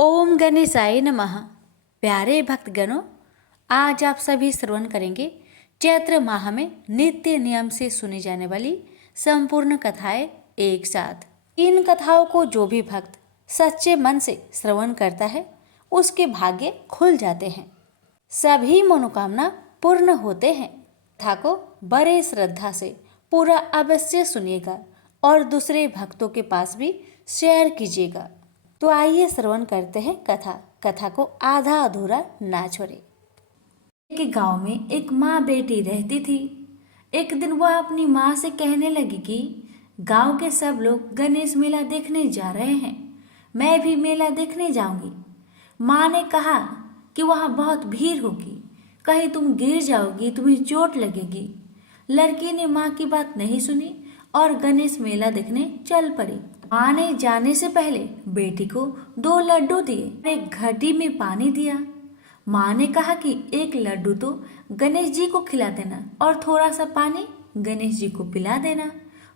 ओम गणेशाय नमः। प्यारे भक्तगणों, आज आप सभी श्रवण करेंगे चैत्र माह में नित्य नियम से सुनी जाने वाली संपूर्ण कथाएं एक साथ। इन कथाओं को जो भी भक्त सच्चे मन से श्रवण करता है उसके भाग्य खुल जाते हैं, सभी मनोकामना पूर्ण होते हैं। कथा को बड़े श्रद्धा से पूरा अवश्य सुनिएगा और दूसरे भक्तों के पास भी शेयर कीजिएगा। तो आइए श्रवण करते हैं कथा को आधा अधूरा ना छोड़े। एक गांव में एक माँ बेटी रहती थी। एक दिन वह अपनी माँ से कहने लगी कि गांव के सब लोग गणेश मेला देखने जा रहे हैं, मैं भी मेला देखने जाऊंगी। माँ ने कहा कि वहाँ बहुत भीड़ होगी, कहीं तुम गिर जाओगी, तुम्हें चोट लगेगी। लड़की ने माँ की बात नहीं सुनी और गणेश मेला देखने चल पड़ी। माँ ने जाने से पहले बेटी को 2 लड्डू दिए, एक घटी में पानी दिया। माँ ने कहा कि एक लड्डू तो गणेश जी को खिला देना और थोड़ा सा पानी गणेश जी को पिला देना।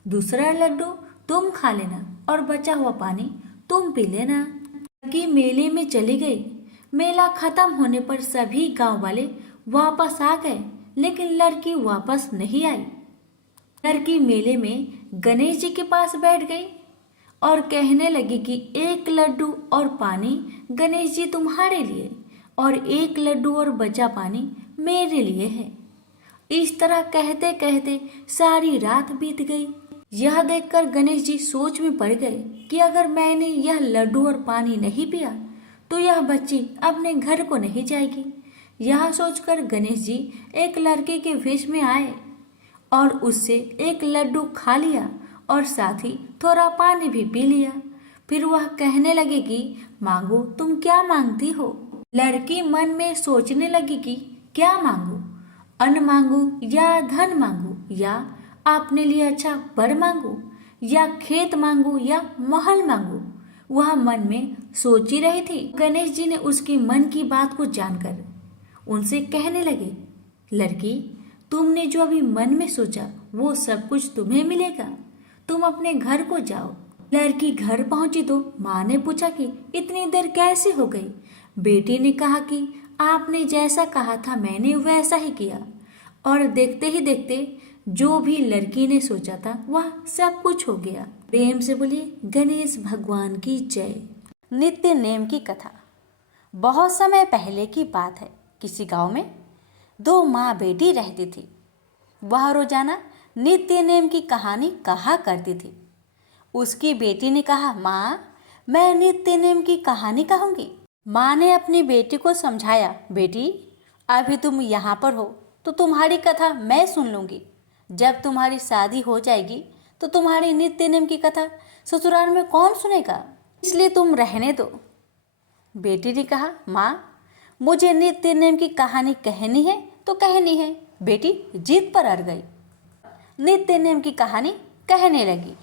दूसरा लड्डू तुम खा लेना और बचा हुआ पानी तुम पी लेना। लड़की मेले में चली गई। मेला खत्म होने पर सभी गांव वाले वापस आ गए, लेकिन लड़की वापस नहीं आई। लड़की मेले में गणेश जी के पास बैठ गई और कहने लगी कि एक लड्डू और पानी गणेश जी तुम्हारे लिए और एक लड्डू और बचा पानी मेरे लिए है। इस तरह कहते कहते सारी रात बीत गई। यह देखकर गणेश जी सोच में पड़ गए कि अगर मैंने यह लड्डू और पानी नहीं पिया तो यह बच्ची अपने घर को नहीं जाएगी। यह सोचकर गणेश जी एक लड़के के वेश में आए और उससे एक लड्डू खा लिया और साथ ही थोड़ा पानी भी पी लिया। फिर वह कहने लगे कि मांगो, तुम क्या मांगती हो। लड़की मन में सोचने लगी कि क्या मांगू, अन्न मांगू या धन मांगू, या अपने लिए अच्छा वर मांगू, या खेत मांगू या महल मांगू। वह मन में सोच ही रही थी। गणेश जी ने उसके मन की बात को जानकर उनसे कहने लगे, लड़की, तुमने जो अभी मन में सोचा वो सब कुछ तुम्हें मिलेगा, तुम अपने घर को जाओ। लड़की घर पहुंची तो माँ ने पूछा कि इतनी देर कैसे हो गई। बेटी ने कहा कि आपने जैसा कहा था मैंने वैसा ही किया, और देखते ही देखते जो भी लड़की ने सोचा था वह सब कुछ हो गया। प्रेम से बोलिए गणेश भगवान की जय। नित्य नेम की कथा। बहुत समय पहले की बात है। किसी गांव में 2 माँ बेटी रहती थी। वह रोजाना नित्य नेम की कहानी कहा करती थी। उसकी बेटी ने कहा, माँ, मैं नित्य नेम की कहानी कहूँगी। माँ ने अपनी बेटी को समझाया, बेटी, अभी तुम यहाँ पर हो तो तुम्हारी कथा मैं सुन लूँगी। जब तुम्हारी शादी हो जाएगी तो तुम्हारी नित्य नेम की कथा ससुराल में कौन सुनेगा, इसलिए तुम रहने दो। बेटी ने कहा, माँ, मुझे नित्य नेम की कहानी कहनी है तो कहनी है। बेटी जिद पर अड़ गई, नित्य नेम की कहानी कहने लगी।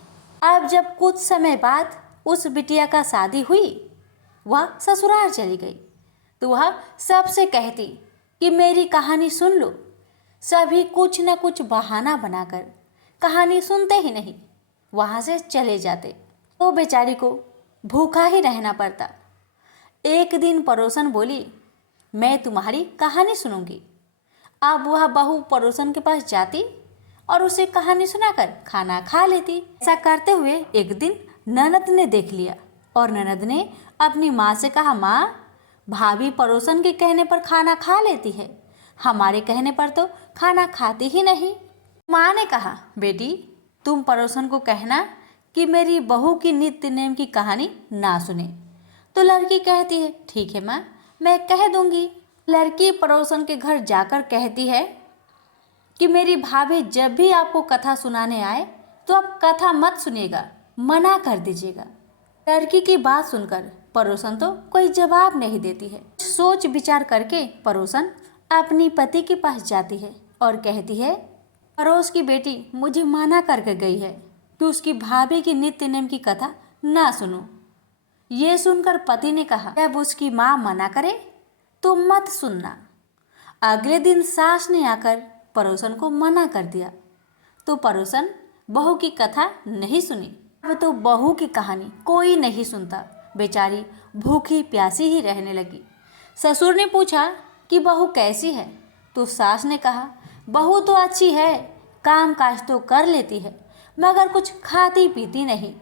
अब जब कुछ समय बाद उस बिटिया का शादी हुई, वह ससुराल चली गई तो वह सबसे कहती कि मेरी कहानी सुन लो। सभी कुछ न कुछ बहाना बनाकर कहानी सुनते ही नहीं, वहाँ से चले जाते। तो बेचारी को भूखा ही रहना पड़ता। एक दिन पड़ोसन बोली, मैं तुम्हारी कहानी सुनूंगी। अब वह बहू पड़ोसन के पास जाती और उसे कहानी सुनाकर खाना खा लेती। ऐसा करते हुए एक दिन ननद ने देख लिया और ननद ने अपनी माँ से कहा, माँ, भाभी पड़ोसन के कहने पर खाना खा लेती है, हमारे कहने पर तो खाना खाती ही नहीं। माँ ने कहा, बेटी, तुम पड़ोसन को कहना कि मेरी बहू की नित्य नेम की कहानी ना सुने। तो लड़की कहती है, ठीक है माँ, मैं कह दूंगी। लड़की पड़ोसन के घर जाकर कहती है कि मेरी भाभी जब भी आपको कथा सुनाने आए तो आप कथा मत सुनिएगा, मना कर दीजिएगा। लड़की की बात सुनकर पड़ोसन तो कोई जवाब नहीं देती है। सोच विचार करके पड़ोसन अपनी पति के पास जाती है और कहती है, पड़ोस की बेटी मुझे मना करके गई है कि उसकी भाभी की नित्य नेम की कथा ना सुनो। ये सुनकर पति ने कहा, जब उसकी माँ मना करे तो मत सुनना। अगले दिन सास ने आकर पड़ोसन को मना कर दिया तो पड़ोसन बहू की कथा नहीं सुनी। अब तो बहू की कहानी कोई नहीं सुनता, बेचारी भूखी प्यासी ही रहने लगी। ससुर ने पूछा कि बहू कैसी है, तो सास ने कहा बहू तो अच्छी है, काम काज तो कर लेती है, मगर कुछ खाती पीती नहीं।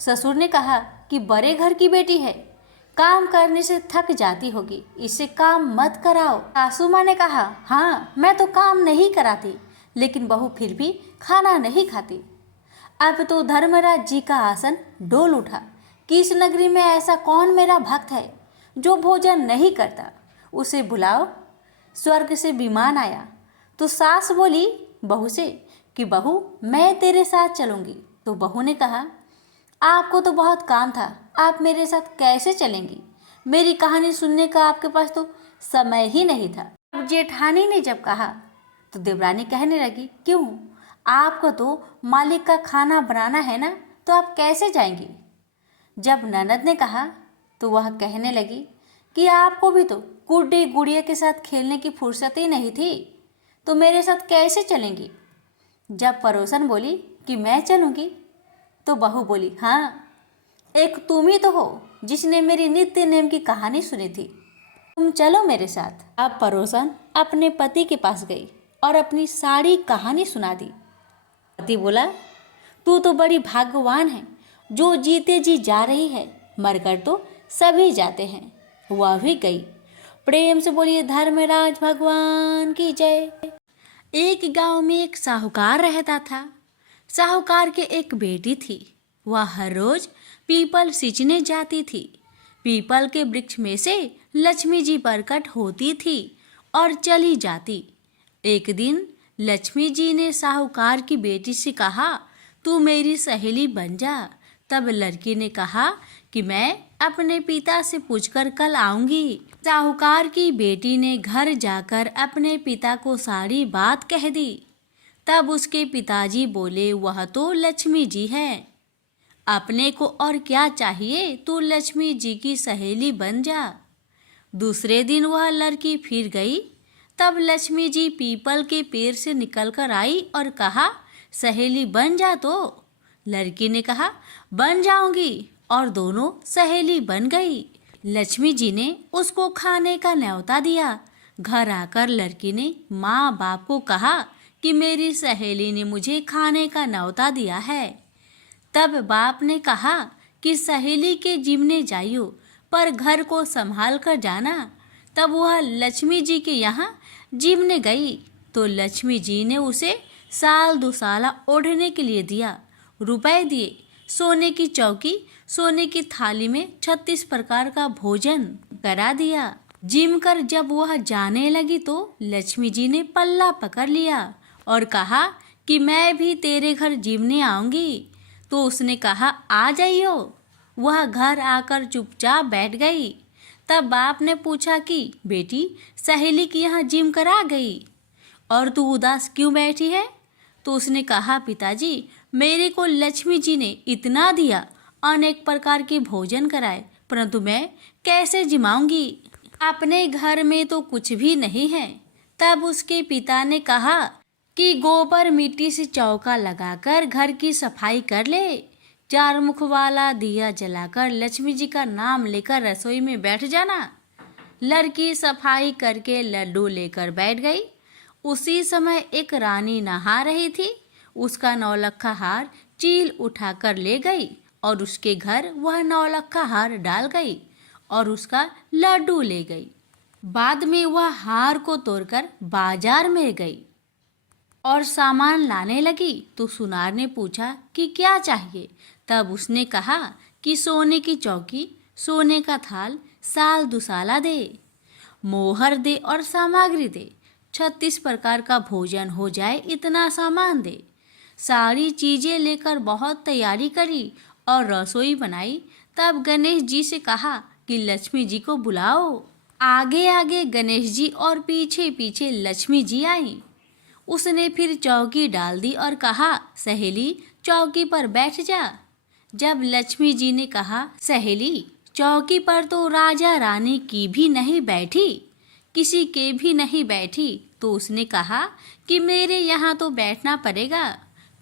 ससुर ने कहा कि बड़े घर की बेटी है, काम करने से थक जाती होगी, इससे काम मत कराओ। सासू माँ ने कहा हाँ, मैं तो काम नहीं कराती, लेकिन बहू फिर भी खाना नहीं खाती। अब तो धर्मराज जी का आसन डोल उठा कि इस नगरी में ऐसा कौन मेरा भक्त है जो भोजन नहीं करता, उसे बुलाओ। स्वर्ग से विमान आया तो सास बोली बहू से कि बहू मैं तेरे साथ चलूँगी। तो बहू ने कहा आपको तो बहुत काम था, आप मेरे साथ कैसे चलेंगी, मेरी कहानी सुनने का आपके पास तो समय ही नहीं था। अब जेठानी ने जब कहा तो देवरानी कहने लगी क्यों, आपको तो मालिक का खाना बनाना है ना, तो आप कैसे जाएंगी। जब ननद ने कहा तो वह कहने लगी कि आपको भी तो गुड्डी गुड़िया के साथ खेलने की फुर्सत ही नहीं थी, तो मेरे साथ कैसे चलेंगी। जब पड़ोसन बोली कि मैं चलूँगी, तो बहू बोली हाँ, एक तुम ही तो हो जिसने मेरी नित्य नेम की कहानी सुनी थी, तुम चलो मेरे साथ। अब पड़ोसन अपने पति के पास गई और अपनी सारी कहानी सुना दी। पति बोला तू तो बड़ी भाग्यवान है जो जीते जी जा रही है, मरकर तो सभी जाते हैं। वह भी गई। प्रेम से बोलिए धर्मराज भगवान की जय। एक गांव में एक साहूकार रहता था। साहूकार के एक बेटी थी। वह हर रोज पीपल सींचने जाती थी। पीपल के वृक्ष में से लक्ष्मी जी प्रकट होती थी और चली जाती। एक दिन लक्ष्मी जी ने साहूकार की बेटी से कहा तू मेरी सहेली बन जा। तब लड़की ने कहा कि मैं अपने पिता से पूछकर कल आऊंगी। साहूकार की बेटी ने घर जाकर अपने पिता को सारी बात कह दी। तब उसके पिताजी बोले वह तो लक्ष्मी जी है, अपने को और क्या चाहिए, तू लक्ष्मी जी की सहेली बन जा। दूसरे दिन वह लड़की फिर गई। तब लक्ष्मी जी पीपल के पेड़ से निकलकर आई और कहा सहेली बन जा। तो लड़की ने कहा बन जाऊंगी, और दोनों सहेली बन गई। लक्ष्मी जी ने उसको खाने का न्योता दिया। घर आकर लड़की ने माँ बाप को कहा कि मेरी सहेली ने मुझे खाने का न्योता दिया है। तब बाप ने कहा कि सहेली के जिमने जाइयो, पर घर को संभाल कर जाना। तब वह लक्ष्मी जी के यहाँ जिमने गई तो लक्ष्मी जी ने उसे साल दुसाला ओढ़ने के लिए दिया, रुपए दिए, सोने की चौकी, सोने की थाली में 36 प्रकार का भोजन करा दिया। जिम कर जब वह जाने लगी तो लक्ष्मी जी ने पल्ला पकड़ लिया और कहा कि मैं भी तेरे घर जिमने आऊंगी। तो उसने कहा आ जाइयो। वह घर आकर चुपचाप बैठ गई। तब बाप ने पूछा कि बेटी सहेली की यहाँ जिम करा गई और तू उदास क्यों बैठी है। तो उसने कहा पिताजी मेरे को लक्ष्मी जी ने इतना दिया, अनेक प्रकार के भोजन कराए, परंतु मैं कैसे जिमाऊंगी, अपने घर में तो कुछ भी नहीं है। तब उसके पिता ने कहा कि गोबर मिट्टी से चौका लगाकर घर की सफाई कर ले, 4 मुख वाला दिया जलाकर लक्ष्मी जी का नाम लेकर रसोई में बैठ जाना। लड़की सफाई करके लड्डू लेकर बैठ गई। उसी समय एक रानी नहा रही थी। उसका नौलखा हार चील उठाकर ले गई और उसके घर वह नौलखा हार डाल गई और उसका लड्डू ले गई। बाद में वह हार को तोड़कर बाजार में गई और सामान लाने लगी तो सुनार ने पूछा कि क्या चाहिए। तब उसने कहा कि सोने की चौकी, सोने का थाल, साल दुसाला दे, मोहर दे और सामग्री दे, 36 प्रकार का भोजन हो जाए इतना सामान दे। सारी चीजें लेकर बहुत तैयारी करी और रसोई बनाई। तब गणेश जी से कहा कि लक्ष्मी जी को बुलाओ। आगे आगे गणेश जी और पीछे पीछे लक्ष्मी जी आई। उसने फिर चौकी डाल दी और कहा सहेली चौकी पर बैठ जा। जब लक्ष्मी जी ने कहा सहेली चौकी पर तो राजा रानी की भी नहीं बैठी, किसी के भी नहीं बैठी, तो उसने कहा कि मेरे यहाँ तो बैठना पड़ेगा।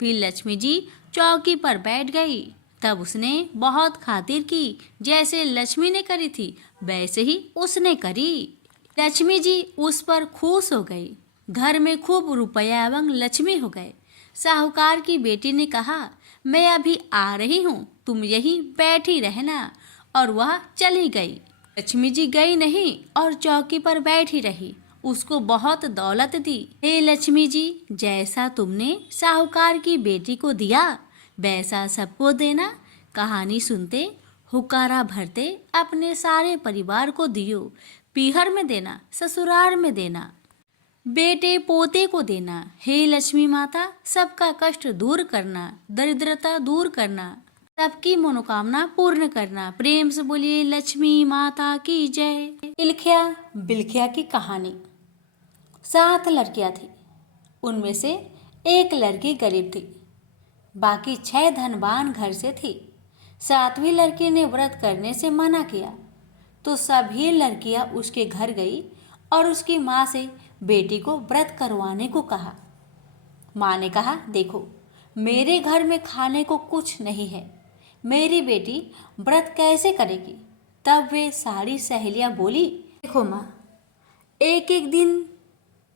फिर लक्ष्मी जी चौकी पर बैठ गई। तब उसने बहुत खातिर की, जैसे लक्ष्मी ने करी थी वैसे ही उसने करी। लक्ष्मी जी उस पर खुश हो गई। घर में खूब रुपया एवं लक्ष्मी हो गए। साहूकार की बेटी ने कहा, मैं अभी आ रही हूँ, तुम यहीं बैठी रहना। और वह चली गई। लक्ष्मी जी गई नहीं और चौकी पर बैठी रही। उसको बहुत दौलत दी। हे लक्ष्मी जी, जैसा तुमने साहूकार की बेटी को दिया वैसा सबको देना। कहानी सुनते हुकारा भरते अपने सारे परिवार को दियो। पीहर में देना, ससुराल में देना, बेटे पोते को देना। हे लक्ष्मी माता, सबका कष्ट दूर करना, दरिद्रता दूर करना, सबकी मनोकामना पूर्ण करना। प्रेम से बोलिए लक्ष्मी माता की जय। इल्खिया बिल्खिया की कहानी। 7 लड़कियां थी। उनमें से एक लड़की गरीब थी, बाकी 6 धनवान घर से थी। 7वीं लड़की ने व्रत करने से मना किया तो सभी लड़कियां उसके घर गई और उसकी माँ से बेटी को व्रत करवाने को कहा। माँ ने कहा, देखो मेरे घर में खाने को कुछ नहीं है, मेरी बेटी व्रत कैसे करेगी। तब वे सारी सहेलियां बोली, देखो माँ, एक एक दिन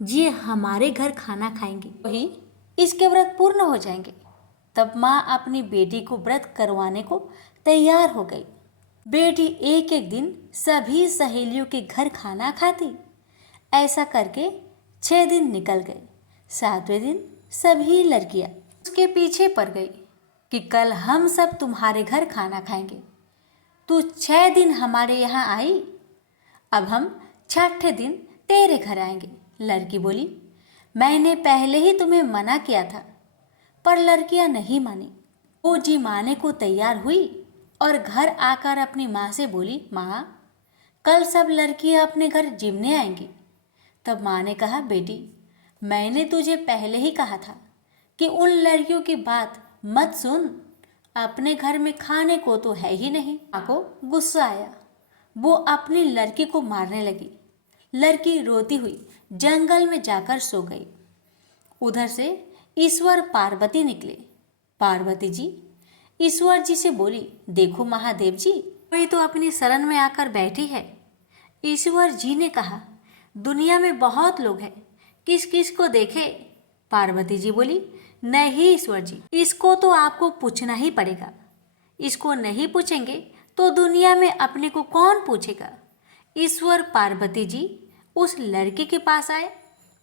ये हमारे घर खाना खाएंगे, वही इसके व्रत पूर्ण हो जाएंगे। तब माँ अपनी बेटी को व्रत करवाने को तैयार हो गई। बेटी एक एक दिन सभी सहेलियों के घर खाना खाती। ऐसा करके 6 दिन निकल गए। 7वें दिन सभी लड़कियां उसके पीछे पड़ गई कि कल हम सब तुम्हारे घर खाना खाएंगे। तू 6 दिन हमारे यहाँ आई, अब हम 6ठे दिन तेरे घर आएंगे। लड़की बोली, मैंने पहले ही तुम्हें मना किया था, पर लड़कियां नहीं मानी। वो जी माने को तैयार हुई और घर आकर अपनी माँ से बोली, माँ कल सब लड़कियां अपने घर जिमने आएंगी। तब माँ ने कहा, बेटी मैंने तुझे पहले ही कहा था कि उन लड़कियों की बात मत सुन, अपने घर में खाने को तो है ही नहीं। माँ को गुस्सा आया, वो अपनी लड़की को मारने लगी। लड़की रोती हुई जंगल में जाकर सो गई। उधर से ईश्वर पार्वती निकले। पार्वती जी ईश्वर जी से बोली, देखो महादेव जी, कोई तो अपनी शरण में आकर बैठी है। ईश्वर जी ने कहा, दुनिया में बहुत लोग हैं, किस किस को देखे। पार्वती जी बोली, नहीं ईश्वर जी, इसको तो आपको पूछना ही पड़ेगा। इसको नहीं पूछेंगे तो दुनिया में अपने को कौन पूछेगा। ईश्वर पार्वती जी उस लड़के के पास आए।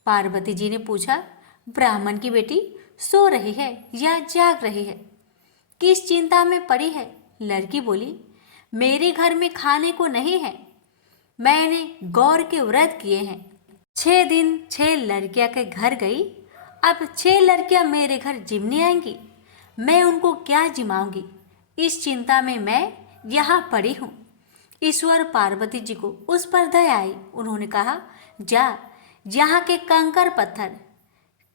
पार्वती जी ने पूछा, ब्राह्मण की बेटी सो रही है या जाग रही है, किस चिंता में पड़ी है। लड़की बोली, मेरे घर में खाने को नहीं है, मैंने गौर के व्रत किए हैं। 6 दिन 6 लड़कियां के घर गई, अब 6 लड़कियां मेरे घर जिमने आएंगी, मैं उनको क्या जिमाऊंगी, इस चिंता में मैं यहाँ पड़ी हूँ। ईश्वर पार्वती जी को उस पर दया आई। उन्होंने कहा, जा यहाँ के कंकर पत्थर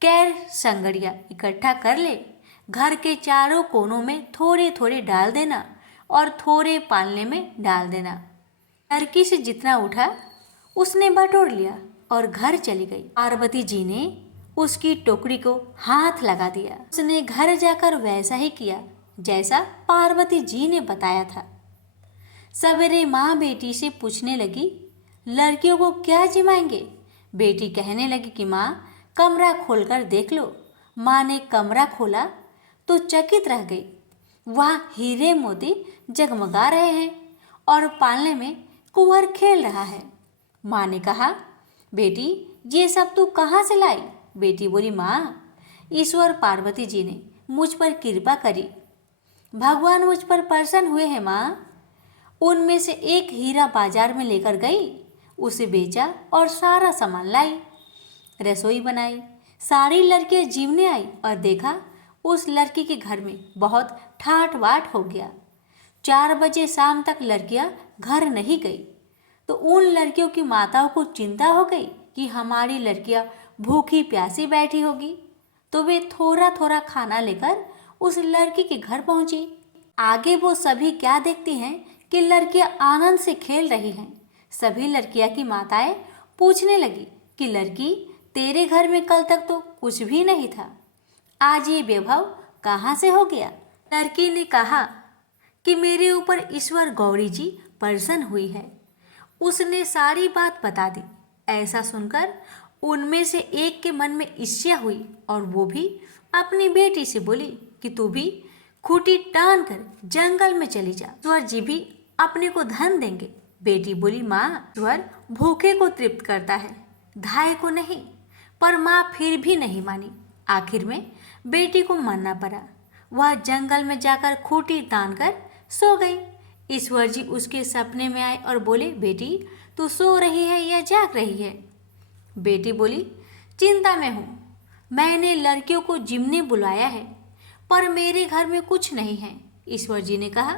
कैर संगड़िया इकट्ठा कर ले, घर के चारों कोनों में थोड़े थोड़े डाल देना और थोड़े पालने में डाल देना। लड़की से जितना उठा उसने बटोर लिया और घर चली गई। पार्वती जी ने उसकी टोकरी को हाथ लगा दिया। उसने घर जाकर वैसा ही किया जैसा पार्वती जी ने बताया था। सवेरे माँ बेटी से पूछने लगी, लड़कियों को क्या जिमाएंगे। बेटी कहने लगी कि माँ कमरा खोलकर देख लो। माँ ने कमरा खोला तो चकित रह गई। वहाँ हीरे मोती जगमगा रहे हैं और पालने में कुंवर खेल रहा है। माँ ने कहा, बेटी ये सब तू कहाँ से लाई। बेटी बोली, माँ ईश्वर पार्वती जी ने मुझ पर कृपा करी, भगवान मुझ पर प्रसन्न हुए हैं माँ। उनमें से एक हीरा बाजार में लेकर गई, उसे बेचा और सारा सामान लाई, रसोई बनाई। सारी लड़कियां जीवने आई और देखा उस लड़की के घर में बहुत ठाट बाट हो गया। 4 बजे शाम तक लड़कियां घर नहीं गई तो उन लड़कियों की माताओं को चिंता हो गई कि हमारी लड़कियां भूखी प्यासी बैठी होगी, तो वे थोड़ा थोड़ा खाना लेकर उस लड़की के घर पहुंची। आगे वो सभी क्या देखती हैं कि लड़कियां आनंद से खेल रही हैं। सभी लड़कियां की माताएं पूछने लगी कि लड़की, तेरे घर में कल तक तो कुछ भी नहीं था, आज ये वैभव कहाँ से हो गया। लड़की ने कहा, कि मेरे ऊपर ईश्वर गौरी जी प्रसन्न हुई है। उसने सारी बात बता दी। ऐसा सुनकर उनमें से एक के मन में ईर्ष्या हुई और वो भी अपनी बेटी से बोली कि तू भी खूंटी टान कर जंगल में चली जा, ईश्वर जी भी अपने को धन देंगे। बेटी बोली, माँ, ईश्वर भूखे को तृप्त करता है, धाय को नहीं। पर माँ फिर भी नहीं मानी। आखिर में बेटी को मानना पड़ा। वह जंगल में जाकर खूंटी तान कर सो गई। ईश्वर जी उसके सपने में आए और बोले, बेटी तू सो रही है या जाग रही है? बेटी बोली, चिंता में हूँ। मैंने लड़कियों को जिमने बुलाया है, पर मेरे घर में कुछ नहीं है। ईश्वर जी ने कहा,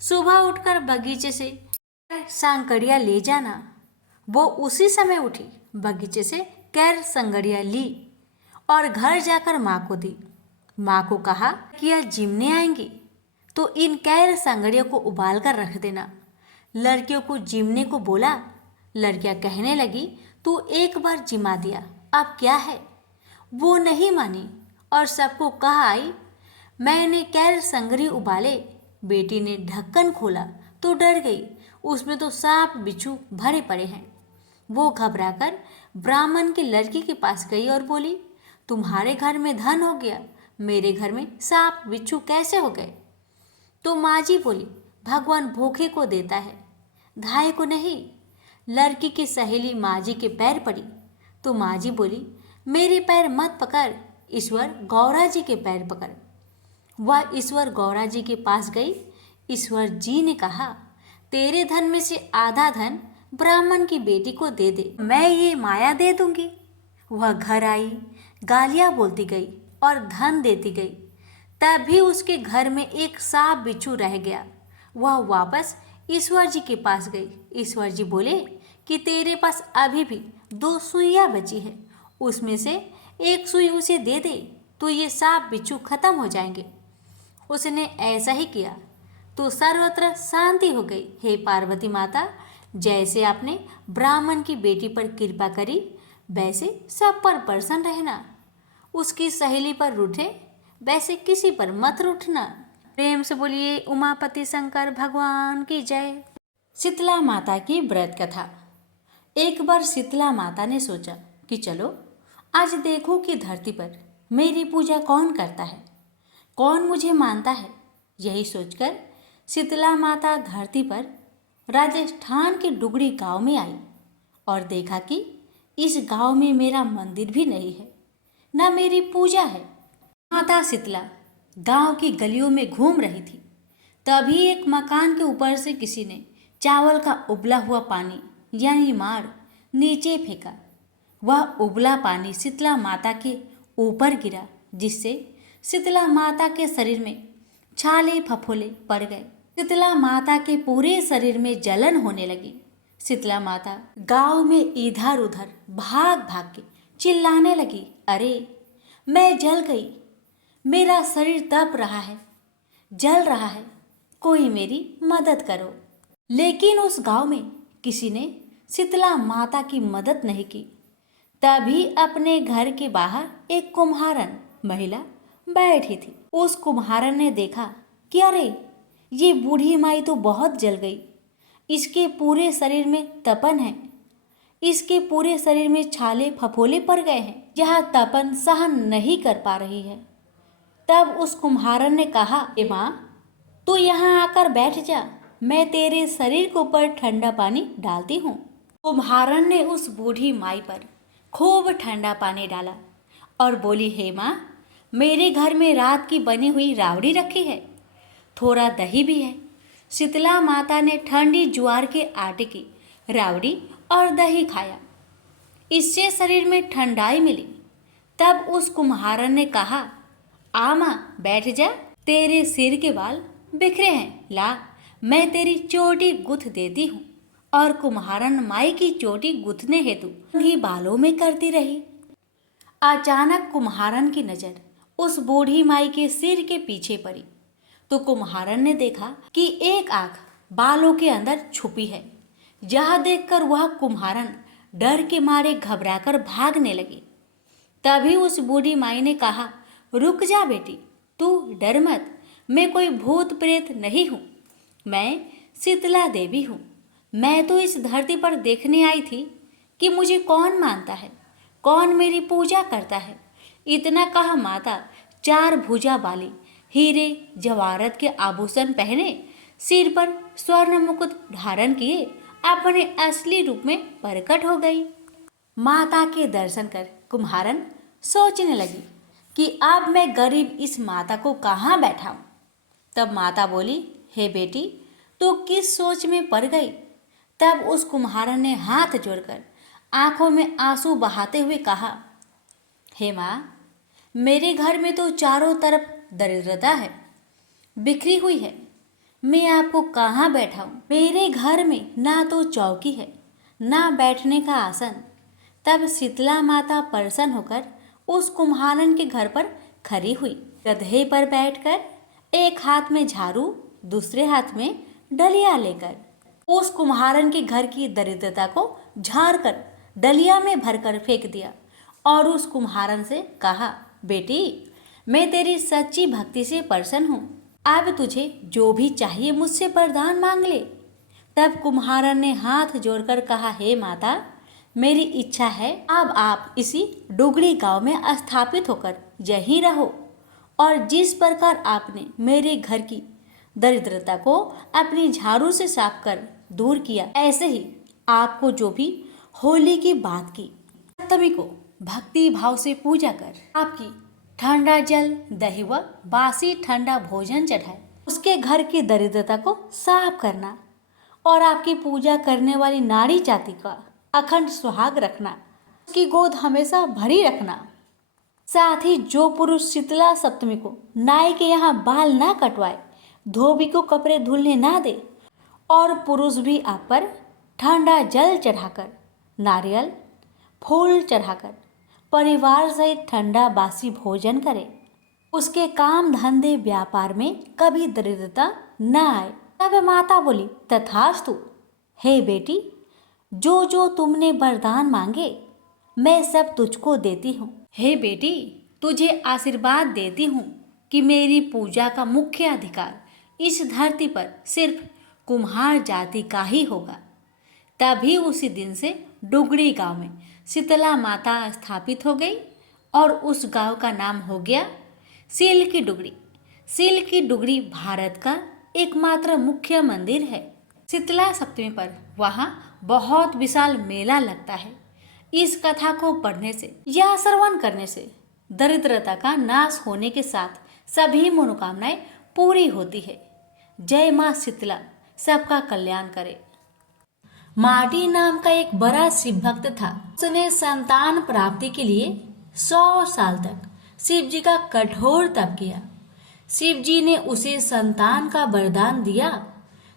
सुबह उठकर बगीचे से सांकड़िया ले जाना। वो उसी समय उठी, बगीचे से कैर संगड़िया ली और घर जाकर माँ को दी। माँ को कहा कि यह जिमने आएंगी तो इन कैर संगड़ियों को उबाल कर रख देना। लड़कियों को जिमने को बोला। लड़कियां कहने लगी, तू एक बार जिमा दिया, अब क्या है? वो नहीं मानी और सबको कहा आई, मैंने कैर संगरी उबाले। बेटी ने ढक्कन खोला तो डर गई, उसमें तो सांप बिच्छू भरे पड़े हैं। वो घबराकर ब्राह्मण की लड़की के पास गई और बोली, तुम्हारे घर में धन हो गया, मेरे घर में सांप बिच्छू कैसे हो गए? तो माँ जी बोली, भगवान भूखे को देता है, धाय को नहीं। लड़की की सहेली माँ जी के पैर पड़ी तो माँ जी बोली, मेरे पैर मत पकड़, ईश्वर गौरा जी के पैर पकड़। वह ईश्वर गौरा जी के पास गई। ईश्वर जी ने कहा, तेरे धन में से आधा धन ब्राह्मण की बेटी को दे दे, मैं ये माया दे दूंगी। वह घर आई, गालियाँ बोलती गई और धन देती गई। तभी उसके घर में एक सांप बिच्छू रह गया। वह वापस ईश्वर जी के पास गई। ईश्वर जी बोले कि तेरे पास अभी भी 2 सुइयाँ बची है, उसमें से एक सुई उसे दे दे तो ये सांप बिच्छू खत्म हो जाएंगे। उसने ऐसा ही किया तो सर्वत्र शांति हो गई। हे पार्वती माता, जैसे आपने ब्राह्मण की बेटी पर कृपा करी, वैसे सब पर प्रसन्न रहना। उसकी सहेली पर रूठे, वैसे किसी पर मत रूठना। प्रेम से बोलिए उमापति शंकर भगवान की जय। शीतला माता की व्रत कथा। एक बार शीतला माता ने सोचा कि चलो आज देखो कि धरती पर मेरी पूजा कौन करता है, कौन मुझे मानता है। यही सोचकर शीतला माता धरती पर राजस्थान के डुगरी गांव में आई और देखा कि इस गांव में मेरा मंदिर भी नहीं है, न मेरी पूजा है। माता शीतला गांव की गलियों में घूम रही थी। तभी एक मकान के ऊपर से किसी ने चावल का उबला हुआ पानी यानी माड़ नीचे फेंका। वह उबला पानी शीतला माता के ऊपर गिरा, जिससे शीतला माता के शरीर में छाले फफोले पड़ गए। शीतला माता के पूरे शरीर में जलन होने लगी। शीतला माता गांव में इधर उधर भाग भाग के चिल्लाने लगी, अरे मैं जल गई, मेरा शरीर तप रहा है, जल रहा है, कोई मेरी मदद करो। लेकिन उस गांव में किसी ने शीतला माता की मदद नहीं की। तभी अपने घर के बाहर एक कुम्हारन महिला बैठी थी। उस कुम्हारन ने देखा कि अरे ये बूढ़ी माई तो बहुत जल गई, इसके पूरे शरीर में तपन है, इसके पूरे शरीर में छाले फफोले पड़ गए हैं, यह तपन सहन नहीं कर पा रही है। तब उस कुम्हारन ने कहा, ए माँ, तू यहाँ आकर बैठ जा, मैं तेरे शरीर के ऊपर ठंडा पानी डालती हूँ। कुम्हारन ने उस बूढ़ी माई पर खूब ठंडा पानी डाला और बोली, हे माँ, मेरे घर में रात की बनी हुई रावड़ी रखी है, थोड़ा दही भी है। शीतला माता ने ठंडी ज्वार के आटे की रावड़ी और दही खाया, इससे शरीर में ठंडाई मिली। तब उस कुम्हारन ने कहा, आ माँ बैठ जा, तेरे सिर के बाल बिखरे हैं, ला मैं तेरी चोटी गुथ देती हूँ। और कुम्हारन माई की चोटी गुथने हेतु ही बालों में करती रही। अचानक कुम्हारन की नजर उस बूढ़ी माई के सिर के पीछे पड़ी तो कुम्हारन ने देखा कि एक आंख बालों के अंदर छुपी है। यह देखकर वह कुम्हारन डर के मारे घबराकर भागने लगी। तभी उस बूढ़ी माई ने कहा, रुक जा बेटी, तू डर मत, मैं कोई भूत प्रेत नहीं हूँ, मैं शीतला देवी हूँ। मैं तो इस धरती पर देखने आई थी कि मुझे कौन मानता है, कौन मेरी पूजा करता है। इतना कहा माता 4 भुजा वाली हीरे जवाहरत के आभूषण पहने, सिर पर स्वर्ण मुकुट धारण किए अपने असली रूप में प्रकट हो गई। माता के दर्शन कर कुम्हारन सोचने लगी कि अब मैं गरीब इस माता को कहाँ बैठाऊं। तब माता बोली, हे बेटी, तू किस सोच में पड़ गई? तब उस कुम्हारन ने हाथ जोड़कर आंखों में आंसू बहाते हुए कहा, हे माँ, मेरे घर में तो चारों तरफ दरिद्रता है, बिखरी हुई है। मैं आपको कहाँ बैठाऊं? मेरे घर में ना तो चौकी है, ना बैठने का आसन। तब शीतला माता प्रसन्न होकर उस कुम्हारन के घर पर खड़ी हुई, गधे पर बैठकर, एक हाथ में झाड़ू, दूसरे हाथ में डलिया लेकर उस कुम्हारन के घर की दरिद्रता को झाड़कर डलिया में भरकर फेंक दिया और उस कुम्हारन से कहा, बेटी, मैं तेरी सच्ची भक्ति से प्रसन्न हूँ। अब तुझे जो भी चाहिए मुझसे वरदान मांग ले। तब कुम्हारन ने हाथ जोड़कर कहा, हे माता, मेरी इच्छा है अब आप इसी डुगरी गांव में स्थापित होकर यहीं रहो और जिस प्रकार आपने मेरे घर की दरिद्रता को अपनी झाड़ू से साफ कर दूर किया, ऐसे ही आपको जो भी होली की बात की, सप्तमी को भक्ति भाव से पूजा कर आपकी ठंडा जल, दही व बासी ठंडा भोजन चढ़ाए, उसके घर की दरिद्रता को साफ करना और आपकी पूजा करने वाली नारी जाति का अखंड सुहाग रखना, उसकी गोद हमेशा भरी रखना। साथ ही जो पुरुष शीतला सप्तमी को नाई के यहाँ बाल ना कटवाए, धोबी को कपड़े धुलने ना दे और पुरुष भी आप पर ठंडा जल चढ़ाकर, नारियल फूल चढ़ाकर परिवार सहित ठंडा बासी भोजन करे, उसके काम धंधे व्यापार में कभी दरिद्रता न आए। तब माता बोली, तथास्तु। हे बेटी, जो जो तुमने वरदान मांगे मैं सब तुझको देती हूँ। हे बेटी, तुझे आशीर्वाद देती हूँ कि मेरी पूजा का मुख्य अधिकार इस धरती पर सिर्फ कुम्हार जाति का ही होगा। तभी उसी दिन से डुगरी गांव में शीतला माता स्थापित हो गई और उस गांव का नाम हो गया सील की डुगरी। सील की डुगरी भारत का एकमात्र मुख्य मंदिर है। शीतला सप्तमी पर वहाँ बहुत विशाल मेला लगता है। इस कथा को पढ़ने से या श्रवण करने से दरिद्रता का नाश होने के साथ सभी मनोकामनाएं पूरी होती है। जय माँ शीतला सबका कल्याण करे। माटी नाम का एक बड़ा शिव भक्त था। उसने संतान प्राप्ति के लिए 100 साल तक शिव जी का कठोर तप किया। शिव जी ने उसे संतान का वरदान दिया।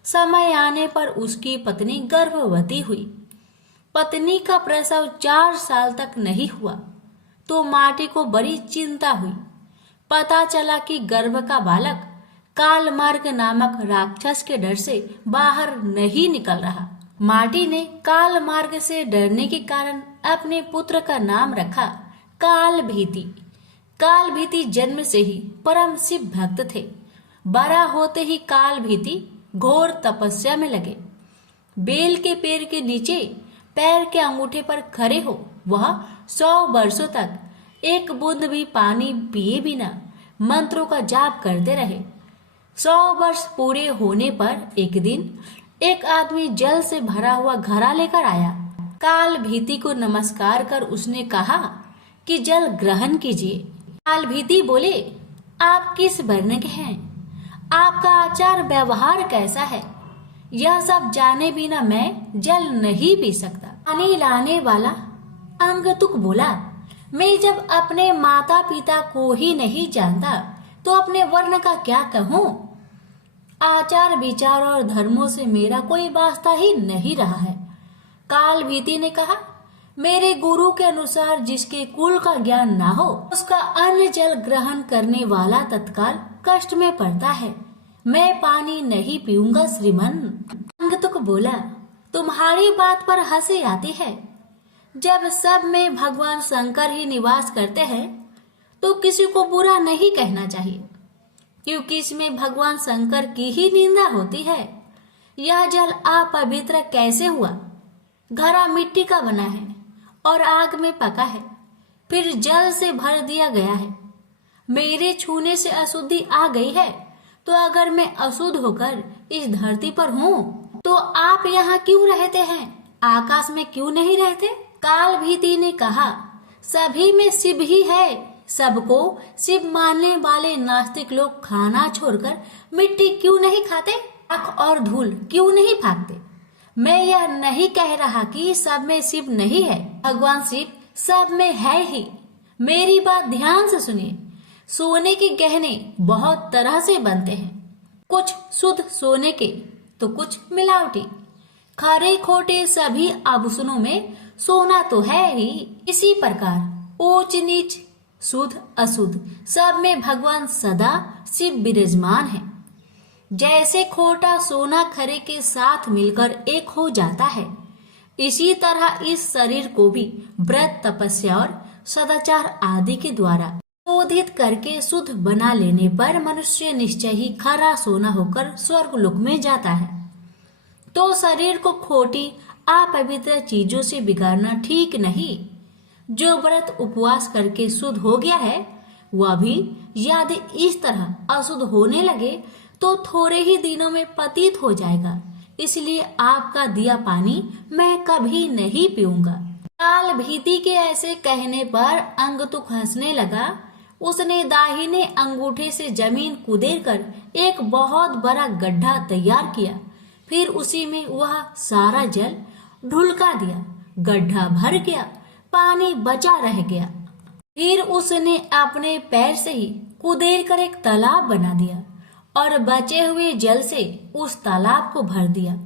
समय आने पर उसकी पत्नी गर्भवती हुई। पत्नी का प्रसव 4 साल तक नहीं हुआ तो माटी को बड़ी चिंता हुई। पता चला कि गर्भ का बालक कालमार्ग नामक राक्षस के डर से बाहर नहीं निकल रहा। माटी ने कालमार्ग से डरने के कारण अपने पुत्र का नाम रखा कालभीति। कालभीति जन्म से ही परम शिव भक्त थे। बड़ा होते ही कालभीति घोर तपस्या में लगे। बेल के पेड़ के नीचे पैर के अंगूठे पर खड़े हो वह 100 वर्षों तक एक बूंद भी पानी पिए बिना मंत्रों का जाप करते रहे। 100 वर्ष पूरे होने पर एक दिन एक आदमी जल से भरा हुआ घड़ा लेकर आया। काल भीति को नमस्कार कर उसने कहा कि जल ग्रहण कीजिए। काल भीति बोले, आप किस वर्ण के हैं? आपका आचार व्यवहार कैसा है? यह सब जाने बिना मैं जल नहीं पी सकता। पानी लाने वाला अंगतुक बोला, मैं जब अपने माता पिता को ही नहीं जानता तो अपने वर्ण का क्या कहूँ? आचार विचार और धर्मों से मेरा कोई वास्ता ही नहीं रहा है। काल भीति ने कहा, मेरे गुरु के अनुसार जिसके कुल का ज्ञान ना हो उसका अन्न जल ग्रहण करने वाला तत्काल कष्ट में पड़ता है। मैं पानी नहीं पीऊंगा श्रीमन। अंगतुक बोला, तुम्हारी बात पर हंसी आती है। जब सब में भगवान शंकर ही निवास करते हैं तो किसी को बुरा नहीं कहना चाहिए, क्योंकि इसमें भगवान शंकर की ही निंदा होती है। यह जल अपवित्र कैसे हुआ? घड़ा मिट्टी का बना है और आग में पका है, फिर जल से भर दिया गया है। मेरे छूने से अशुद्धि आ गई है, तो अगर मैं अशुद्ध होकर इस धरती पर हूँ तो आप यहाँ क्यों रहते हैं? आकाश में क्यों नहीं रहते? काल भीति ने कहा, सभी में शिव ही है। सबको शिव मानने वाले नास्तिक लोग खाना छोड़कर मिट्टी क्यों नहीं खाते? आँख और धूल क्यों नहीं फाँकते? मैं यह नहीं कह रहा कि सब में शिव नहीं है। भगवान शिव सब में है ही। मेरी बात ध्यान से सुनिए। सोने के गहने बहुत तरह से बनते हैं, कुछ शुद्ध सोने के तो कुछ मिलावटी। खरे खोटे सभी आभूषणों में सोना तो है ही। इसी प्रकार ऊंच नीच, शुद्ध अशुद्ध सब में भगवान सदा शिव विराजमान है। जैसे खोटा सोना खरे के साथ मिलकर एक हो जाता है, इसी तरह इस शरीर को भी व्रत, तपस्या और सदाचार आदि के द्वारा शोधित करके शुद्ध बना लेने पर मनुष्य निश्चय ही खरा सोना होकर स्वर्ग लोक में जाता है। तो शरीर को खोटी अपवित्र चीजों से बिगाड़ना ठीक नहीं। जो व्रत उपवास करके शुद्ध हो गया है, वह भी यदि इस तरह अशुद्ध होने लगे तो थोड़े ही दिनों में पतित हो जाएगा। इसलिए आपका दिया पानी मैं कभी नहीं पीऊंगा। काल भीति के ऐसे कहने पर अंगतुक हंसने लगा। उसने दाहिने अंगूठे से जमीन कुदेर कर एक बहुत बड़ा गड्ढा तैयार किया, फिर उसी में वह सारा जल ढुलका दिया। गड्ढा भर गया, पानी बचा रह गया। फिर उसने अपने पैर से ही कुदेर कर एक तालाब बना दिया और बचे हुए जल से उस तालाब को भर दिया।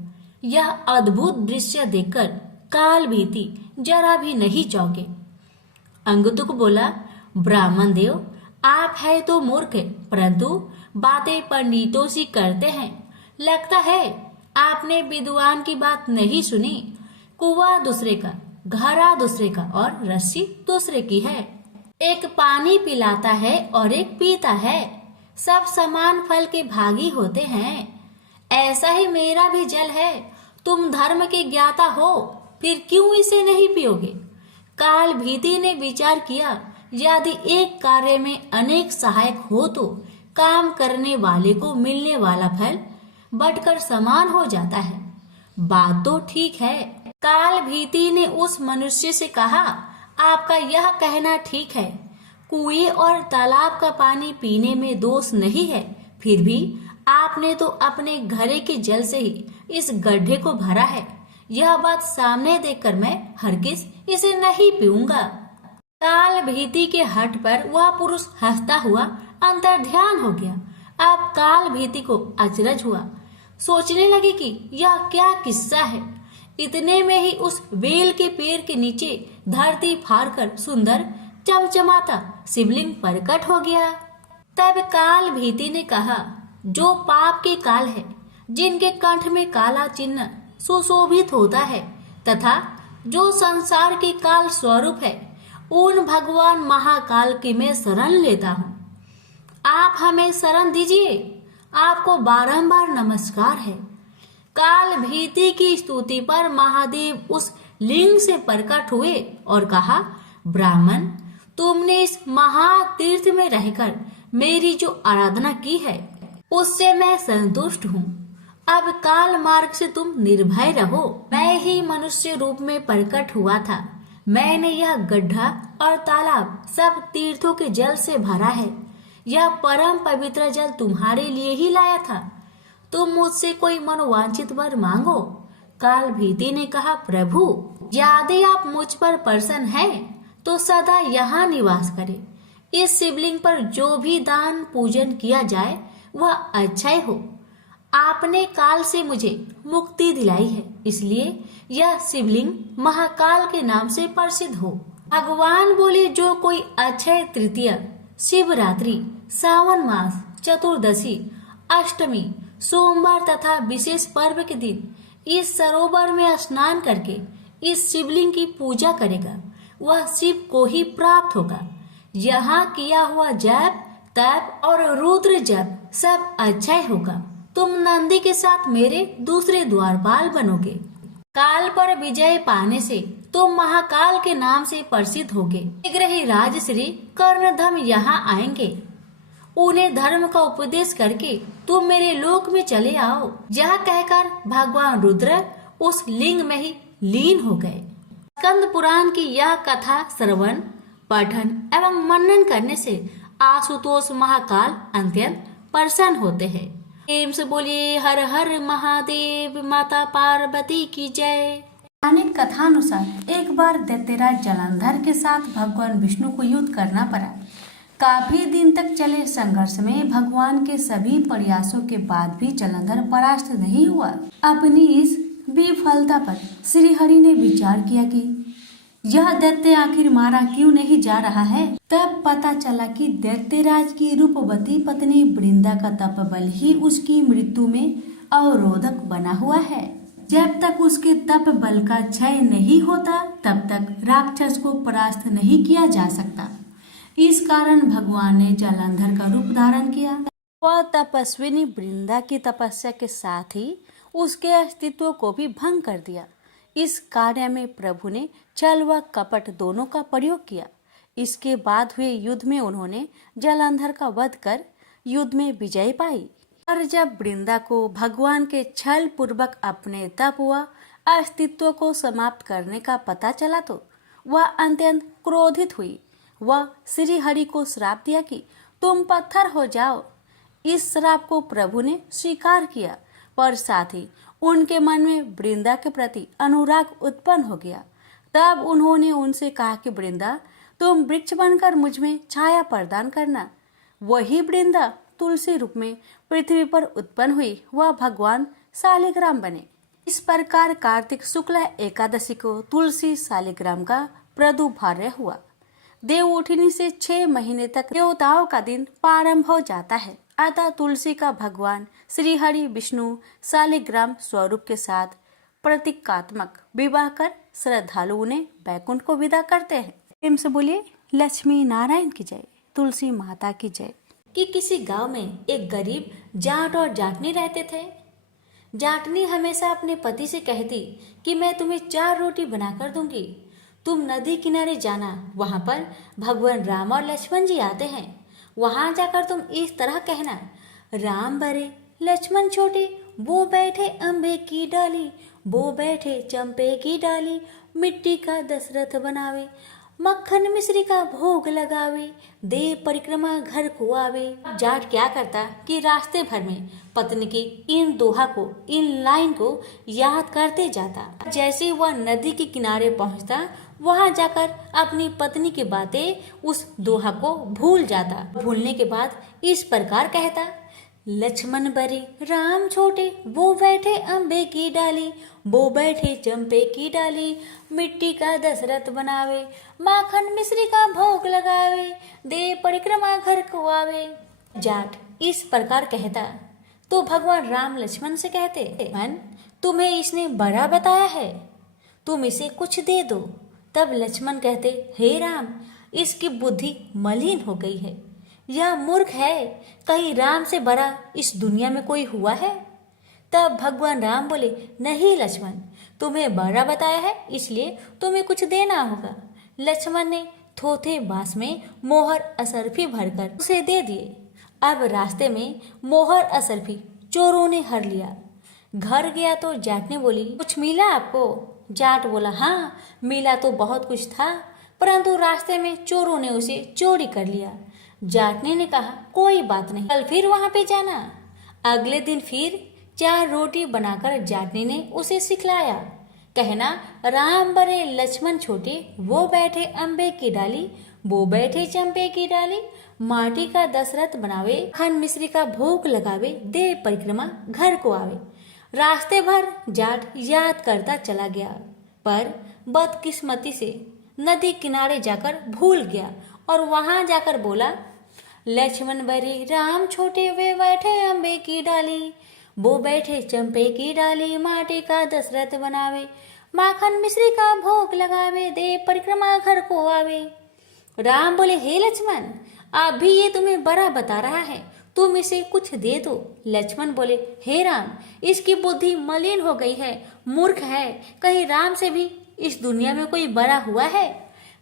यह अद्भुत दृश्य देखकर काल भीति जरा भी नहीं चौंके। अंगतुक बोला, ब्राह्मण देव, आप है तो मूर्ख है, परंतु बातें पंडितों सी करते हैं। लगता है आपने विद्वान की बात नहीं सुनी। कुआं दूसरे का, घड़ा दूसरे का और रस्सी दूसरे की है। एक पानी पिलाता है और एक पीता है। सब समान फल के भागी होते हैं। ऐसा ही मेरा भी जल है। तुम धर्म के ज्ञाता हो, फिर क्यों इसे नहीं पियोगे? काल भीति ने विचार किया, यदि एक कार्य में अनेक सहायक हो तो काम करने वाले को मिलने वाला फल बढ़कर समान हो जाता है। बात तो ठीक है। काल भीति ने उस मनुष्य से कहा, आपका यह कहना ठीक है, कुएं और तालाब का पानी पीने में दोष नहीं है, फिर भी आपने तो अपने घड़े के जल से ही इस गड्ढे को भरा है। यह बात सामने देखकर मैं हरगिज इसे नहीं पीऊंगा। काल भीति के हठ पर वह पुरुष हंसता हुआ अंतर्ध्यान हो गया। अब काल भीति को अचरज हुआ। सोचने लगे कि यह क्या किस्सा है। इतने में ही उस बेल के पेड़ के नीचे धरती फाड़कर सुंदर चमचमाता शिवलिंग प्रकट हो गया। तब काल भीति ने कहा, जो पाप के काल है, जिनके कंठ में काला चिन्ह सुशोभित होता है, तथा जो संसार के काल स्वरूप है, उन भगवान महाकाल की मैं शरण लेता हूँ। आप हमें शरण दीजिए। आपको बारंबार नमस्कार है। काल भीति की स्तुति पर महादेव उस लिंग से प्रकट हुए और कहा, ब्राह्मण, तुमने इस महातीर्थ में रहकर मेरी जो आराधना की है, उससे मैं संतुष्ट हूँ। अब काल मार्ग से तुम निर्भय रहो। मैं ही मनुष्य रूप में प्रकट हुआ था। मैंने यह गड्ढा और तालाब सब तीर्थों के जल से भरा है। यह परम पवित्र जल तुम्हारे लिए ही लाया था। तुम मुझसे कोई मनोवांछित वर मांगो। काल भीति ने कहा, प्रभु, यदि आप मुझ पर प्रसन्न हैं, तो सदा यहाँ निवास करें। इस शिवलिंग पर जो भी दान पूजन किया जाए वह अच्छा ही हो। आपने काल से मुझे मुक्ति दिलाई है, इसलिए यह शिवलिंग महाकाल के नाम से प्रसिद्ध हो। भगवान बोले, जो कोई अक्षय तृतीया, शिवरात्रि, सावन मास, चतुर्दशी, अष्टमी, सोमवार तथा विशेष पर्व के दिन इस सरोवर में स्नान करके इस शिवलिंग की पूजा करेगा, वह शिव को ही प्राप्त होगा। यहाँ किया हुआ जप, तप और रुद्र जप सब अच्छा होगा। तुम नंदी के साथ मेरे दूसरे द्वारपाल बनोगे। काल पर विजय पाने से तुम महाकाल के नाम से प्रसिद्ध होगे। शीघ्र ही राजश्री कर्णधम यहाँ आएंगे। उन्हें धर्म का उपदेश करके तुम मेरे लोक में चले आओ। यह कहकर भगवान रुद्र उस लिंग में ही लीन हो गए। स्कंद पुराण की यह कथा श्रवण, पठन एवं मनन करने से आशुतोष महाकाल अत्यंत प्रसन्न होते हैं। प्रेम से बोलिए हर हर महादेव, माता पार्वती की जय। अनेक कथानुसार एक बार दैत्यराज जलंधर के साथ भगवान विष्णु को युद्ध करना पड़ा। काफी दिन तक चले संघर्ष में भगवान के सभी प्रयासों के बाद भी जलंधर परास्त नहीं हुआ। अपनी इस विफलता पर श्री हरि ने विचार किया कि यह दैत्य आखिर मारा क्यों नहीं जा रहा है। तब पता चला कि दैत्यराज की रूपवती पत्नी वृंदा का तपबल ही उसकी मृत्यु में अवरोधक बना हुआ है। जब तक उसके तप बल का क्षय नहीं होता तब तक राक्षस को परास्त नहीं किया जा सकता। इस कारण भगवान ने जलंधर का रूप धारण किया। वह तपस्विनी वृंदा की तपस्या के साथ ही उसके अस्तित्व को भी भंग कर दिया। इस कार्य में प्रभु ने छल व कपट दोनों का प्रयोग किया। इसके बाद हुए युद्ध में उन्होंने जलंधर का वध कर युद्ध में विजय पाई। और जब वृंदा को भगवान के छल पूर्वक अपने तप व अस्तित्व को समाप्त करने का पता चला तो वह अत्यंत क्रोधित हुई। वह श्री हरि को श्राप दिया कि तुम पत्थर हो जाओ। इस श्राप को प्रभु ने स्वीकार किया, पर साथ ही उनके मन में वृंदा के प्रति अनुराग उत्पन्न हो गया। तब उन्होंने उनसे कहा कि वृंदा, तुम वृक्ष बनकर मुझ में छाया प्रदान करना। वही वृंदा तुलसी रूप में पृथ्वी पर उत्पन्न हुई। वह भगवान शालिग्राम बने। इस प्रकार कार्तिक शुक्ल एकादशी को तुलसी शालिग्राम का प्रादुर्भाव हुआ। देवउठनी से 6 महीने तक देवताओं का दिन प्रारंभ हो जाता है। अतः तुलसी का भगवान श्री हरि विष्णु शालिग्राम स्वरूप के साथ प्रतीकात्मक विवाह कर श्रद्धालु उन्हें वैकुंठ को विदा करते हैं। प्रेम से बोलिए लक्ष्मी नारायण की जय, तुलसी माता की जय। कि किसी गांव में एक गरीब जाट और जाटनी रहते थे। जाटनी हमेशा अपने पति से कहती कि मैं तुम्हें 4 रोटी बनाकर दूंगी, तुम नदी किनारे जाना, वहां पर भगवान राम और लक्ष्मण जी आते हैं। वहां जाकर तुम इस तरह कहना, राम बड़े लक्ष्मण छोटे, वो बैठे अम्बे की डाली, वो बैठे चंपे की डाली, मिट्टी का दशरथ बनावे, मक्खन मिश्री का भोग लगावे, दे परिक्रमा घर को आवे। जाट क्या करता कि रास्ते भर में पत्नी की इन दोहा को, इन लाइन को याद करते जाता। जैसे वह नदी के किनारे पहुंचता, वहां जाकर अपनी पत्नी की बातें, उस दोहा को भूल जाता। भूलने के बाद इस प्रकार कहता, लक्ष्मण बड़े राम छोटे, वो बैठे अम्बे की डाली, वो बैठे चंपे की डाली, मिट्टी का दशरथ बनावे, माखन मिश्री का भोग लगावे, दे परिक्रमा घर को आवे। जाट इस प्रकार कहता तो भगवान राम लक्ष्मण से कहते, मन तुम्हें इसने बड़ा बताया है, तुम इसे कुछ दे दो। तब लक्ष्मण कहते, हे राम, इसकी बुद्धि मलिन हो गई है, यह मूर्ख है, कहीं राम से बड़ा इस दुनिया में कोई हुआ है। तब भगवान राम बोले, नहीं लक्ष्मण, तुम्हें बड़ा बताया है इसलिए तुम्हें कुछ देना होगा। लक्ष्मण ने थोथे बांस में मोहर असरफी भरकर उसे दे दिए। अब रास्ते में मोहर असरफी चोरों ने हर लिया। घर गया तो जाट ने बोली, कुछ मिला आपको? जाट बोला, हाँ मिला तो बहुत कुछ था, परंतु रास्ते में चोरों ने उसे चोरी कर लिया। जाटने ने कहा, कोई बात नहीं, कल फिर वहां पे जाना। अगले दिन फिर 4 रोटी बनाकर जाटने ने उसे सिखलाया। कहना, राम बड़े लक्ष्मण छोटे, वो बैठे अम्बे की डाली, वो बैठे चंपे की डाली, माटी का दशरथ बनावे, खन मिश्री का भोग लगावे, दे परिक्रमा घर को आवे। रास्ते भर जाट याद करता चला गया, पर बदकिस्मती से नदी किनारे जाकर भूल गया और वहां जाकर बोला, लक्ष्मण बड़े राम छोटे, वे बैठे अम्बे की डाली, वो बैठे चंपे की डाली, माटी का दशरथ बनावे, माखन मिश्री का भोग लगावे, दे परिक्रमा घर को आवे। राम बोले, हे लक्ष्मण, अब भी ये तुम्हें बड़ा बता रहा है, तुम इसे कुछ दे दो। लक्ष्मण बोले, हे राम, इसकी बुद्धि मलिन हो गई है, मूर्ख है, कहीं राम से भी इस दुनिया में कोई बड़ा हुआ है?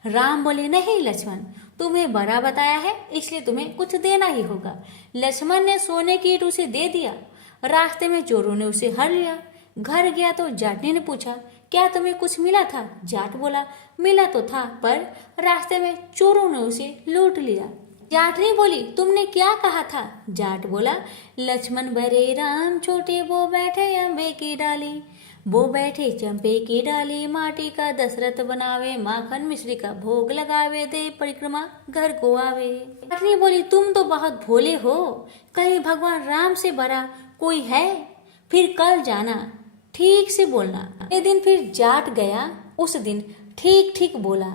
राम बोले, नहीं लक्ष्मण, तुम्हें बड़ा बताया है इसलिए तुम्हें कुछ देना ही होगा। लक्ष्मण ने सोने की ईंट उसे दे दिया। रास्ते में चोरों ने उसे हर लिया। घर गया तो जाटनी ने पूछा, क्या तुम्हें कुछ मिला था? जाट बोला, मिला तो था, पर रास्ते में चोरों ने उसे लूट लिया। जाटनी बोली, तुमने क्या कहा था? जाट बोला, लक्ष्मण बड़े राम छोटे, वो बैठे अम्बे की डाली, वो बैठे चंपे की डाली, माटी का दशरथ बनावे, माखन मिश्री का भोग लगावे, दे परिक्रमा घर को आवे। जाटनी बोली, तुम तो बहुत भोले हो, कहीं भगवान राम से बड़ा कोई है? फिर कल जाना, ठीक से बोलना। ये दिन फिर जाट गया, उस दिन ठीक ठीक बोला।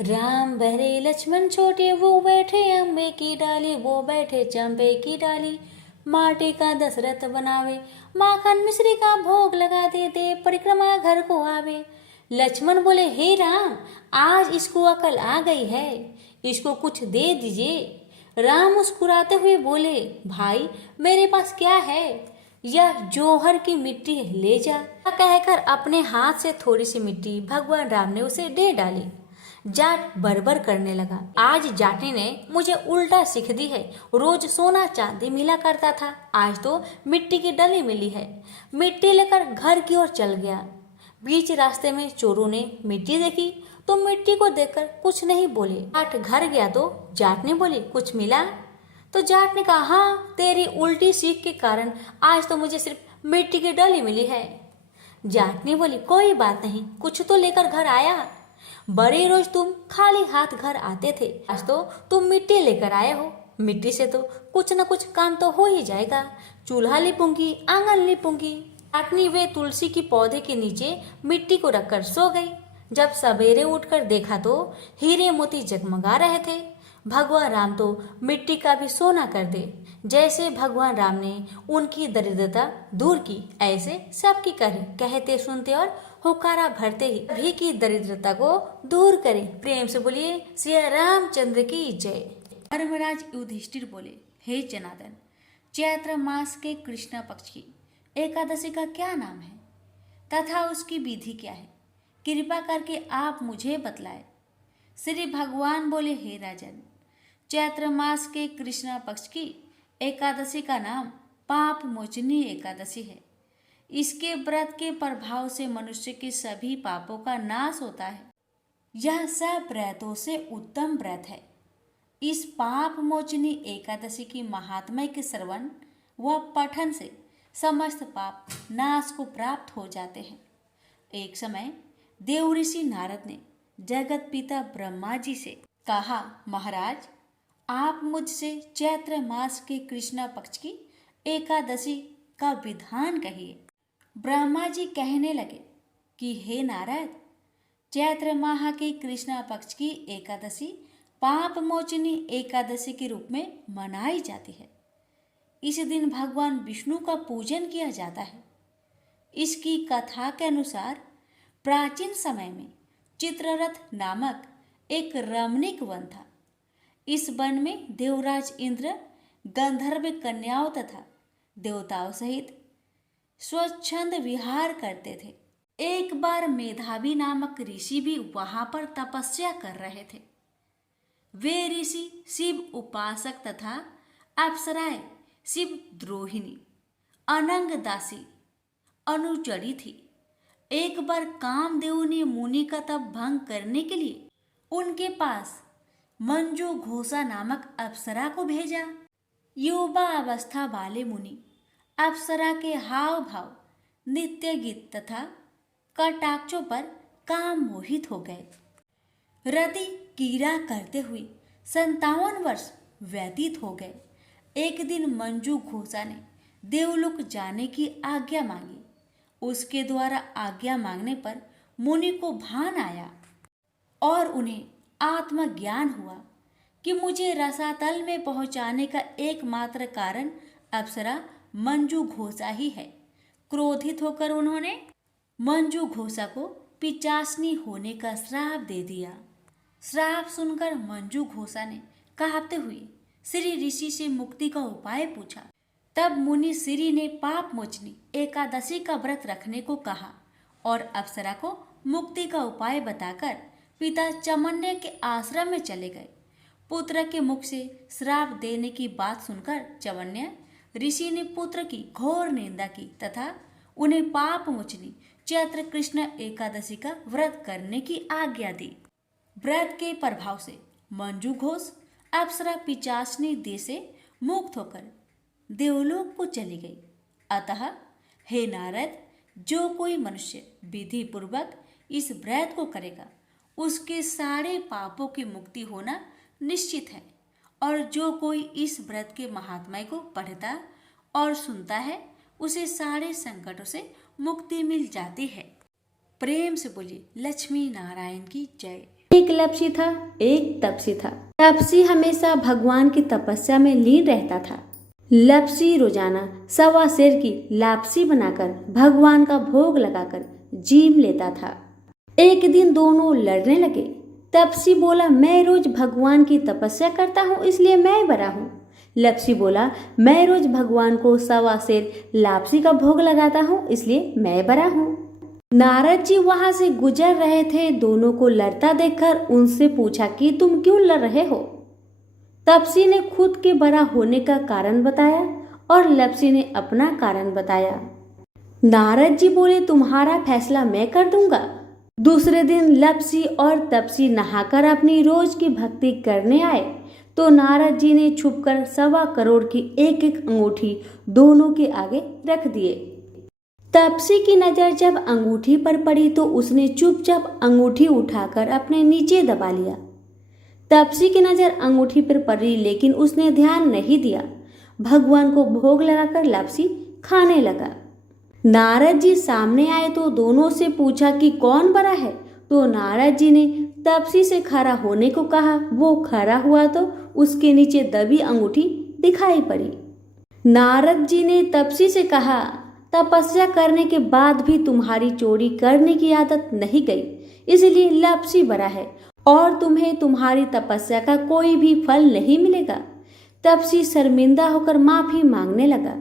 राम बहरे लक्ष्मण छोटे, वो बैठे अम्बे की डाली, वो बैठे चंपे की डाली, माटी का दशरथ बनावे, माखन मिश्री का भोग लगा दे, दे परिक्रमा घर को आवे। लक्ष्मण बोले, हे राम, आज इसको अकल आ गई है, इसको कुछ दे दीजिए। राम मुस्कुराते हुए बोले, भाई मेरे पास क्या है, यह जौहर की मिट्टी है, ले जा। कहकर अपने हाथ से थोड़ी सी मिट्टी भगवान राम ने उसे दे डाली। जाट बरबर करने लगा, आज जाटनी ने मुझे उल्टा सीख दी है, रोज सोना चांदी मिला करता था, आज तो मिट्टी की डली मिली है। मिट्टी लेकर घर की ओर चल गया। बीच रास्ते में चोरों ने मिट्टी देखी तो मिट्टी को देखकर कुछ नहीं बोले। जाट घर गया तो जाटनी बोली, कुछ मिला? तो जाट ने कहा, हाँ, तेरी उल्टी सीख के कारण आज तो मुझे सिर्फ मिट्टी की डली मिली है। जाटनी बोली, कोई बात नहीं, कुछ तो लेकर घर आया। बड़े रोज तुम खाली हाथ घर आते थे, आज तो तुम मिट्टी लेकर आए हो, मिट्टी से तो कुछ न कुछ काम तो हो ही जाएगा। चूल्हा लिपूंगी, आंगन लिपूंगी। जाटनी वे तुलसी की पौधे के नीचे मिट्टी को रखकर सो गई। जब सवेरे उठकर देखा तो हीरे मोती जगमगा रहे थे। भगवान राम तो मिट्टी का भी सोना कर दे। जैसे भगवान राम ने उनकी दरिद्रता दूर की, ऐसे सबकी करे, कहते सुनते और हुकारा भरते ही भी की दरिद्रता को दूर करे। प्रेम से बोलिए श्री रामचंद्र की जय। धर्मराज युधिष्ठिर बोले, हे जनार्दन, चैत्र मास के कृष्ण पक्ष की एकादशी का क्या नाम है तथा उसकी विधि क्या है? कृपा करके आप मुझे बतलाए। श्री भगवान बोले, हे राजन, चैत्र मास के कृष्ण पक्ष की एकादशी का नाम पाप मोचनी एकादशी है। इसके व्रत के प्रभाव से मनुष्य के सभी पापों का नाश होता है। यह सब व्रतों से उत्तम व्रत है। इस पाप मोचनी एकादशी की महात्म्य के श्रवण व पठन से समस्त पाप नाश को प्राप्त हो जाते हैं। एक समय देव ऋषि नारद ने जगत पिता ब्रह्मा जी से कहा, महाराज, आप मुझसे चैत्र मास के कृष्ण पक्ष की एकादशी का विधान कहिए। ब्रह्मा जी कहने लगे कि हे नारद, चैत्र माह के कृष्ण पक्ष की एकादशी पाप मोचनी एकादशी के रूप में मनाई जाती है। इस दिन भगवान विष्णु का पूजन किया जाता है। इसकी कथा के अनुसार प्राचीन समय में चित्ररथ नामक एक रमणीक वन था। इस वन में देवराज इंद्र गंधर्व कन्याओं तथा देवताओं सहित स्वच्छंद विहार करते थे। एक बार मेधावी नामक ऋषि भी वहां पर तपस्या कर रहे थे। वे ऋषि शिव उपासक तथा अप्सराएं शिव द्रोहिणी अनंग दासी अनुचरी थी। एक बार कामदेव ने मुनि का तप भंग करने के लिए उनके पास मंजू घोषा नामक अप्सरा को भेजा। युवा अवस्था वाले मुनि अप्सरा के हाव भाव, नित्य गीत तथा कटाक्षों पर काम मोहित हो गए। रति कीड़ा करते हुए 57 वर्ष व्यतीत हो गए। एक दिन मंजू घोषा ने देवलोक जाने की आज्ञा मांगी। उसके द्वारा आज्ञा मांगने पर मुनि को भान आया और उन्हें आत्मज्ञान हुआ कि मुझे रसातल में पहुंचाने का एकमात्र कारण अप्सरा मंजू घोषा ही है। क्रोधित होकर उन्होंने मंजू घोषा को पिचासनी होने का श्राप दे दिया। श्राप सुनकर मंजू घोषा ने कांपते हुए श्री ऋषि से मुक्ति का उपाय पूछा। तब मुनि श्री ने पाप मोचनी एकादशी का व्रत रखने को कहा और अप्सरा को मुक्ति का उपाय बताकर पिता चमन्य के आश्रम में चले गए। पुत्र के मुख से श्राप देने की बात सुनकर चवन्य ऋषि ने पुत्र की घोर निंदा की तथा उन्हें पाप मोचनी चैत्र कृष्ण एकादशी का व्रत करने की आज्ञा दी। व्रत के प्रभाव से मंजू घोष अप्सरा पिचासनी देह से मुक्त होकर देवलोक को चली गई। अतः हे नारद, जो कोई मनुष्य विधि पूर्वक इस व्रत को करेगा उसके सारे पापों की मुक्ति होना निश्चित है, और जो कोई इस व्रत के महात्म्य को पढ़ता और सुनता है उसे सारे संकटों से मुक्ति मिल जाती है। प्रेम से बोलिए लक्ष्मी नारायण की जय। एक लप्सी था, एक तपसी था। तपसी हमेशा भगवान की तपस्या में लीन रहता था। लप्सी रोजाना 1.25 सेर की लापसी बनाकर भगवान का भोग लगाकर जीम लेता था। एक दिन दोनों लड़ने लगे। तपसी बोला, मैं रोज भगवान की तपस्या करता हूँ इसलिए मैं बड़ा हूँ। लप्सी बोला, मैं रोज भगवान को 1.25 सेर लापसी का भोग लगाता हूँ इसलिए मैं बड़ा हूँ। नारद जी वहां से गुजर रहे थे। दोनों को लड़ता देखकर उनसे पूछा कि तुम क्यों लड़ रहे हो। तपसी ने खुद के बड़ा होने का कारण बताया और लप्सी ने अपना कारण बताया। नारद जी बोले, तुम्हारा फैसला मैं कर दूंगा। दूसरे दिन लप्सी और तपसी नहाकर अपनी रोज की भक्ति करने आए तो नारद जी ने छुपकर 1.25 करोड़ की एक एक अंगूठी दोनों के आगे रख दिए। तपसी की नजर जब अंगूठी पर पड़ी तो उसने चुपचाप अंगूठी उठाकर अपने नीचे दबा लिया। तपसी की नजर अंगूठी पर पड़ी लेकिन उसने ध्यान नहीं दिया। भगवान को भोग लगाकर लप्सी खाने लगा। नारद जी सामने आए तो दोनों से पूछा कि कौन बड़ा है, तो नारद जी ने तपसी से खड़ा होने को कहा। वो खड़ा हुआ तो उसके नीचे दबी अंगूठी दिखाई पड़ी। नारद जी ने तपसी से कहा, तपस्या करने के बाद भी तुम्हारी चोरी करने की आदत नहीं गई, इसलिए लप्सी बड़ा है और तुम्हें तुम्हारी तपस्या का कोई भी फल नहीं मिलेगा। तपसी शर्मिंदा होकर माफी मांगने लगा।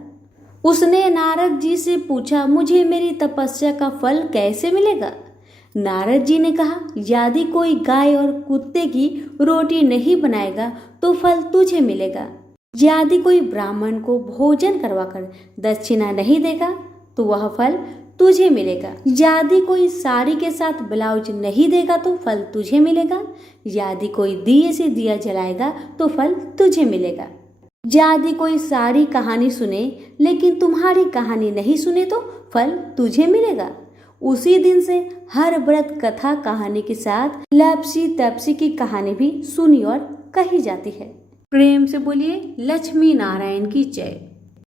उसने नारद जी से पूछा, मुझे मेरी तपस्या का फल कैसे मिलेगा। नारद जी ने कहा, यदि कोई गाय और कुत्ते की रोटी नहीं बनाएगा तो फल तुझे मिलेगा। यदि कोई ब्राह्मण को भोजन करवाकर दक्षिणा नहीं देगा तो वह फल तुझे मिलेगा। यदि कोई साड़ी के साथ ब्लाउज नहीं देगा तो फल तुझे मिलेगा। यदि कोई दिए से दिया जलाएगा तो फल तुझे मिलेगा। यदि कोई सारी कहानी सुने लेकिन तुम्हारी कहानी नहीं सुने तो फल तुझे मिलेगा। उसी दिन से हर व्रत कथा कहानी के साथ लप्सी तपसी की कहानी भी सुनी और कही जाती है। प्रेम से बोलिए लक्ष्मी नारायण की जय।